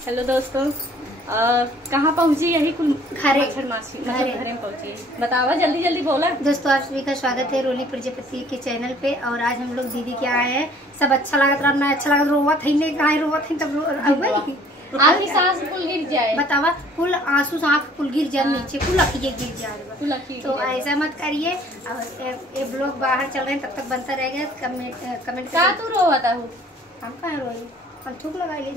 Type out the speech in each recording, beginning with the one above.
Hello दोस्तों, कहाँ पहुँची? यही कुल घरे घरे में पहुँची। बतावा, जल्दी जल्दी बोला। दोस्तों, आप सभी का स्वागत है रोली प्रजापति के चैनल पे। और आज हम लोग दीदी के आए हैं। सब अच्छा लगा रहा, ना अच्छा लगा रोवा थी, नहीं कहा रोवा थी तब आपकी सांस कुल गिर जाए। बतावा, कुल आंसू आँख कुल गिर जाए नीचे, कुल अखिए गिर जाए। तो ऐसा मत करिए। और ये ब्लॉग बाहर चल रहे हैं, तब तक बनता रहेगा। कमेंट का तू रोता हूँ? हम कहाँ रोई, हम थूक लगाइए।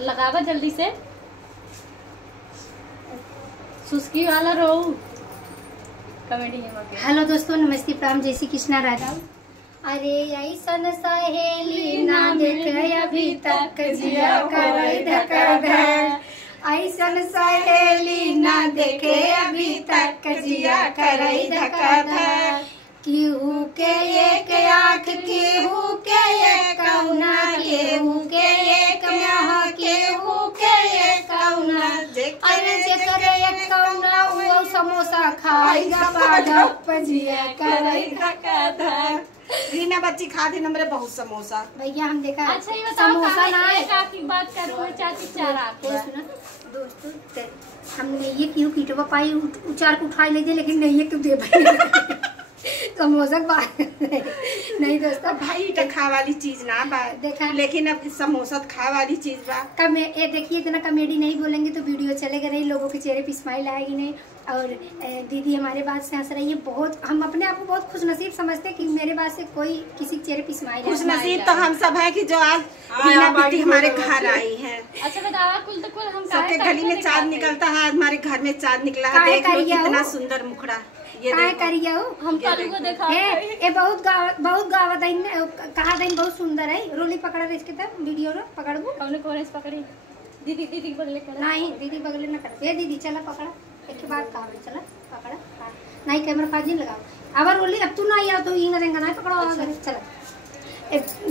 लगावा जल्दी से। सुस्की वाला रो कमेडी है। हेलो दोस्तों, नमस्ते, प्राम, जय श्री कृष्णा, राधा। अरे ऐसन सहेली ना देखे अभी तक जिया करे धक, ऐसन सहेली ना देखे अभी तक जिया करे धक। केहू के एक आँख, केहू के एक कौना, केहू के एक मुँह, केहू के एक कौना। अरे जेकर एक कौना वो समोसा खाएगा बाधप जिया करे धक। रीना बच्ची खाती न मेरे बहुत समोसा। भैया हम देखा। अच्छा, ये बताओ, समोसा ना है। काफी बात करो चाची चारा। दोस्तों, हमने ये क्यों कीटवा पाई उचार को उठा ले दे, लेकिन नहीं है क्यों दे भाई समोसा बात नहीं दोस्तों, भाई तो खा वाली चीज ना बा देखा, लेकिन अब समोसा खा वाली चीज बा। ये देखिए, इतना कॉमेडी नहीं बोलेंगे तो वीडियो चलेगा नहीं, लोगों के चेहरे पे स्माइल आएगी नहीं। और दीदी हमारे बात से हंस रही है बहुत। हम अपने आप को बहुत खुश नसीब समझते हैं कि मेरे बात से कोई किसी चेहरे पे स्माइल। खुश नसीब तो हम सब है कि जो आज रीना बेटी हमारे घर आई है। अच्छा बतावा, कुल तो कुल हम सबके गली में चाँद निकलता है, हमारे घर में चाँद निकला है। देख लो कितना सुंदर मुखड़ा। काय करिए हम को देखा ये बहुत गावत है, कहा दिन बहुत सुंदर है। रोली पकड़ रहे इसके तब वीडियो रो पकड़बू कौन कोरेस पकड़ी। दीदी बगले कर नहीं, दीदी बगले ना कर। ये दीदी चला पकड़ा, एक के बाद कहा चला पकड़ा नहीं, कैमरा पास नहीं लगाओ। अब रोली अब तू ना आई तो ये ना देंगे ना पकड़ो। अगर चला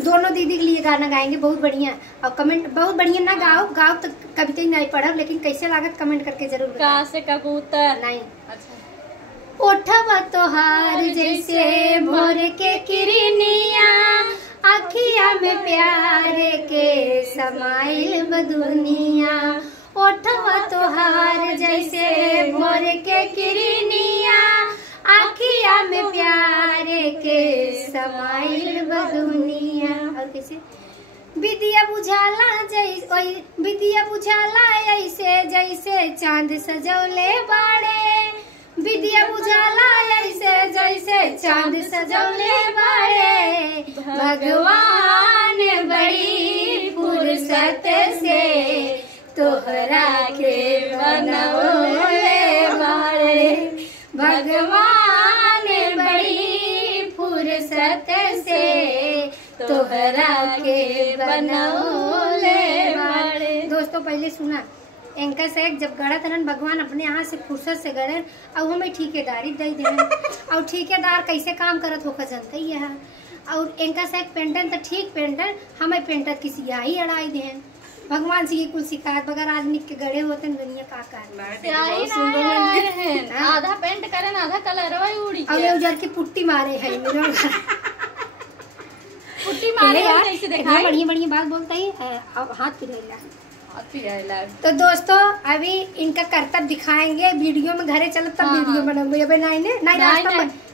दोनों दीदी के लिए गाना गाएंगे बहुत बढ़िया। और कमेंट बहुत बढ़िया ना गाओ तो कविता ही नहीं पढ़ब, लेकिन कैसे लागत कमेंट करके जरूर। का से कबूतर नहीं। अच्छा, ओठवा तोहार जैसे भोर के किरनिया, अखिया में प्यार के समाइल बदुनिया। ओठवा तोहार जैसे भोर के किरनिया, अखिया में प्यार के समाइल बदुनिया। और कैसे विद्या बुझाला ऐसे जैसे चांद सजौले बाड़े। विद्या बुझाला ऐसे जैसे चांद सजौले बाड़े। भगवान बड़ी फुर्सत से तोहरा के बनौले बाड़े। भगवान बड़ी फुर्सत से तोहरा के बनौले बाड़े। दोस्तों, पहले सुना एंकर से जब गढ़ा तरन भगवान अपने यहाँ से फुर्सत से गढ़े और हमें ठेकेदारी दे दे। और ठेकेदार कैसे काम करत होकर जनता ही है। और एंकर से पेंटर तो ठीक पेंटर, हमें पेंटर की सियाही अड़ाई दे। भगवान से ये कुल शिकायत बगैर आदमी के गड़े होते हैं दुनिया का आधा पेंट करे आधा कलर उड़ी और ये उजर की पुट्टी मारे है पुट्टी मारे बढ़िया बात बोलता ही अब हाथ पिरेला। तो दोस्तों, अभी इनका करतब दिखाएंगे वीडियो में। घरे चलो तब वीडियो बनाऊंगे। नहीं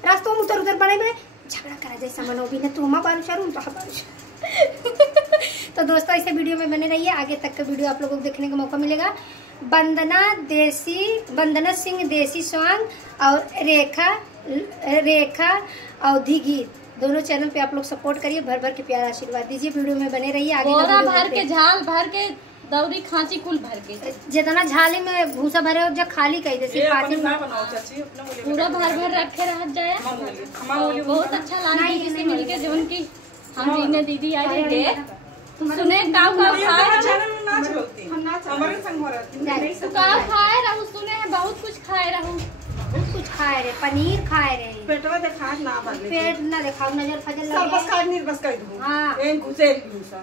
रास्तों में उतर बने झगड़ा करा जैसा मनो भी ना तुम तो दोस्तों, ऐसे वीडियो में बने रहिए। आगे तक का वीडियो आप लोगों को देखने का मौका मिलेगा। वंदना सिंह देसी सॉन्ग और रेखा अवधि गीत, दोनों चैनल पे आप लोग सपोर्ट करिए। भर भर के प्यार आशीर्वाद दीजिए। वीडियो में बने रहिए। आगे भर के झाल भर के दौरी खांची कुल भर के जितना झाली में भूसा भरे हो जब खाली कही देसी पूरा भर रखे रह जाए। बहुत अच्छा लगा किसी मिलके जोन की हम रीना दीदी आई थे। सुने गाँव खाए रहू, सुने है बहुत कुछ खाए रहू। बहुत कुछ खाए रहे, पनीर खाए रहे। पेटवा देखा ना पेट ना दिखाओ, नजर फजल सब बस खा नहीं बस कह दूं। हां एक घुसे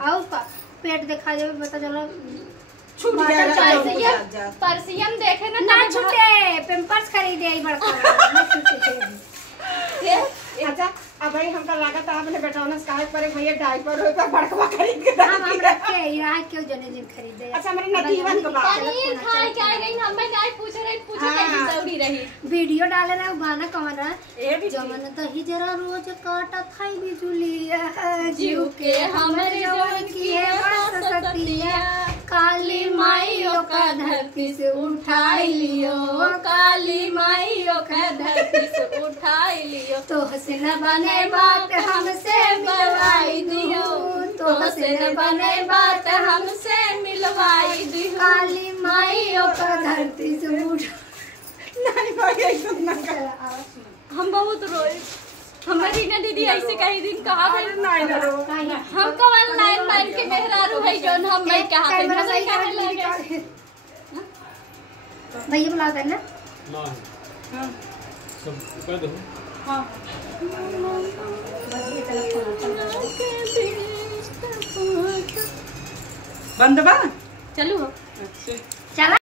और पेट दिखा जाए पता चला छूट गया। परसियम देखे ना छूटे। पेम्पर्स खरीदे आई बड़का। अच्छा अब भाई हमका लागत आपने बेटौनस काहे पर भैया डायपर होए पर बड़कवा खरीद के हम रखे यहाँ क्यों जने दिन खरीदे। अच्छा हमारे नतीवन के बाद पनीर खाए क्या रही हम मैं काय पूछ कैसी दौड़ी रही। वीडियो डाले रहे गाना कौन ए भी जमन दही जरा रोज काटा खाई बिजुलिया जीव के हमरे जवन की है सतिया काली माइयों का धरती से उठाई लियो काली माइयों का धरती से उठाई लियो तो हसन बने बात हमसे मिलवाई दियो तो हसन बने बात हमसे मिलवाई दियो काली माइयों का धरती से उठा। नहीं भाई ऐसा ना कर। हम बहुत रोए हमारी ना दीदी ऐसे कहीं दिन कहा भाई नहीं ना रो हम कवन लाइन लाइन के मेहरारू है जोन हम मैं कहा पे कैमरा हमें सही कहा कर लगे भैया बुला देना हां सब कर दो। हां बंद बा चलो अच्छा चला।